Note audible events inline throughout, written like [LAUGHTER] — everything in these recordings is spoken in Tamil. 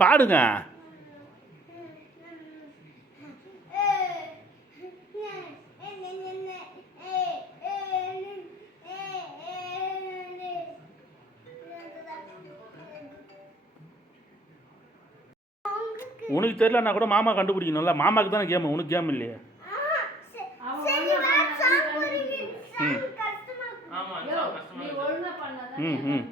பாடுங்க உனக்கு தெரியலன்னா கூட மாமா கண்டுபிடிக்கணும்ல மாமாக்கு தானே கேம் உனக்கு கேம் இல்லையே ம். ம், ம்.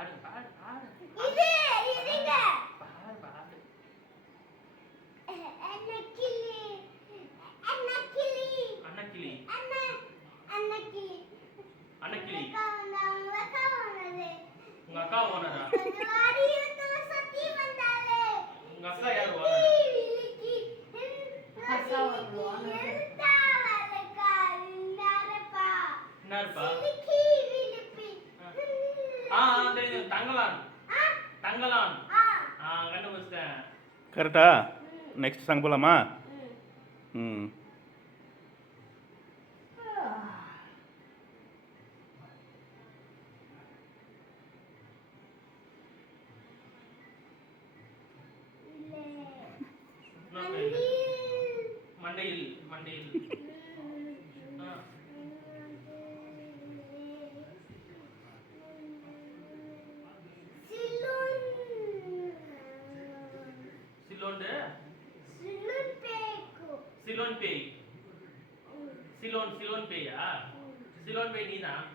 கண்டுபிடிக்க முடியும். ஆடு ஆடு ஆடு பாடு பாடு அன்னக்கிளி அன்னக்கிளி உங்க அக்கா ஓனரா உங்க அக்கா யார் ஓனர் அக்கா ஒரு owner. என்ன இருப்பா ஆ ஆ தெரியும் தங்கலான். தங்கலான். ஆ. கண்டுபிடிச்சிட்டேன். கரெக்டா? நெக்ஸ்ட் சாங் போகலாமா ம். மண்டையில். மண்டையில். சிலோண்டு? சிலோன் பேய் சிலோன் சிலோன் பேயா சிலோன் பேய் நீதான்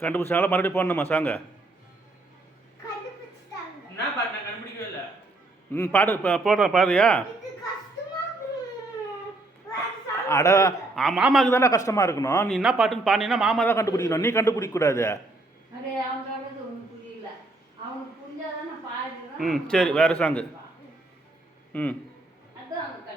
கண்டுபிடிச்சாங்களா மறுபடியும் போடணுமா சாங்க? என்ன பாட்டு? நான் கண்டுபிடிக்கவே இல்லை. ம் பாடு போடுறேன் பாடுறியா? அட ஆ, மாமாவுக்கு தானே கஷ்டமாக இருக்கணும். நீ என்ன பாட்டுன்னு பாடினா மாமா தான் கண்டுபிடிக்கணும். நீ கண்டுபிடிக்க ம், சரி, வேற song. ம். அதான் அவனுக்கு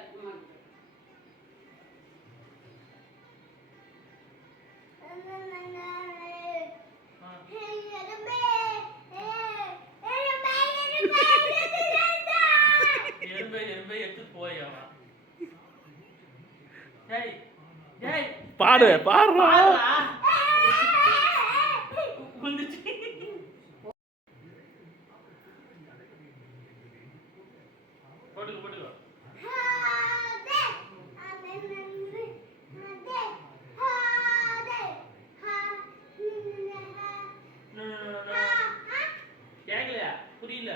போட்டுக்கோ போட்டுக்கோ. கேட்கலையா புரியல.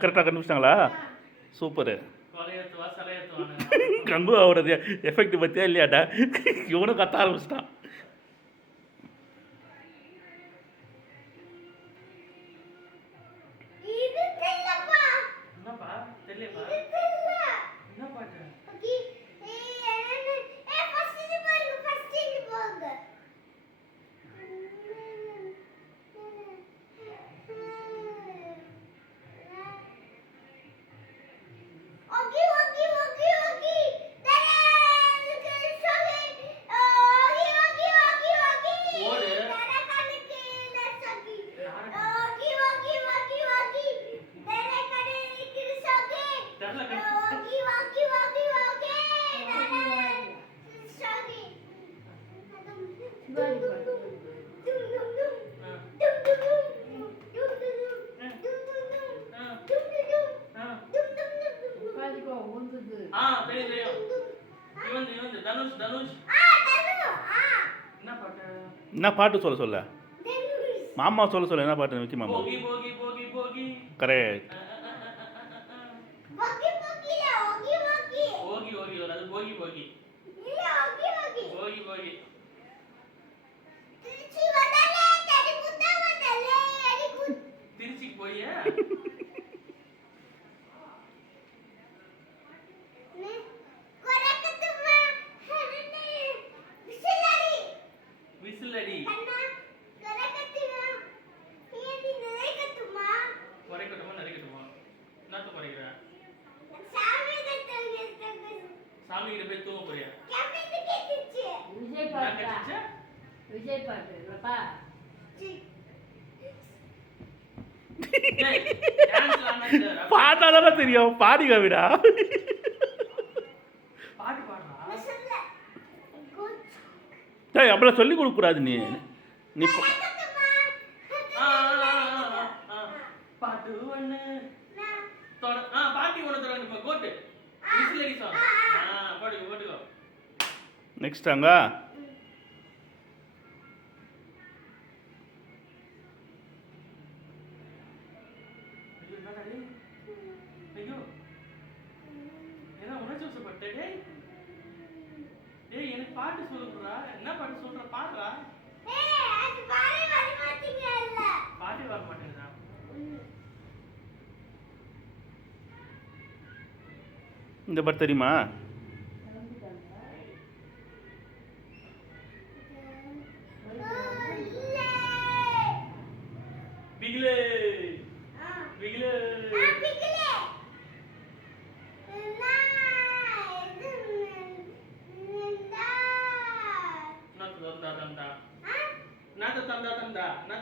கரெக்டாக கண்டுபிடிச்சிட்டாங்களா? சூப்பரு. சலையத்துவான்னு கங்குவாவோட எஃபெக்ட் பற்றியா இல்லையாடா? இவனும் கத்த ஆரம்பிச்சிட்டான். தெரியலப்பா என்ன பாட்டு ஓடு தெரியல கண்டுபிடிச்சு. ஆ, ஆ, ஆ. உட்காந்துக்கோ, உழுந்துது. ஆ தெரியும் தெரியும் இவன் இவன் தனுஷ் தனுஷ் என்ன பாட்டு என்ன பாட்டு சொல்ல சொல்ல? மாமா சொல்ல சொல்ல என்ன பாட்டு விக்கி மாமா? கரெக்ட் ஆ, ஆ, ஆ, ஆ, ஆ. போகி போகி வரும் அது போகி போகி போகி போகி திருச்சிக்கு போய் விசில் அடி போய் தூங்க போறியா? விஜய் பாட்டா விஜய் பாட்டு இல்லப்பா [LAUGHS] பாட்டாதானே தெரியும். பாடி கவிடா பாட்டு பாடுறா? டேய் அப்படிலாம் சொல்லி கொடுக்கக்கூடாது நீ. நீ. பாட்டு பாட்டி ஒண்ணு தொடங்க கோட்டு. சாங் டேய். டேய் எனக்கு பாட்டு சொல்லுடா என்ன பாட்டு சொல்ற பாடுறா பாட்டே வர மாட்டேங்குதா இந்த பாட்டு தெரியுமா? นั่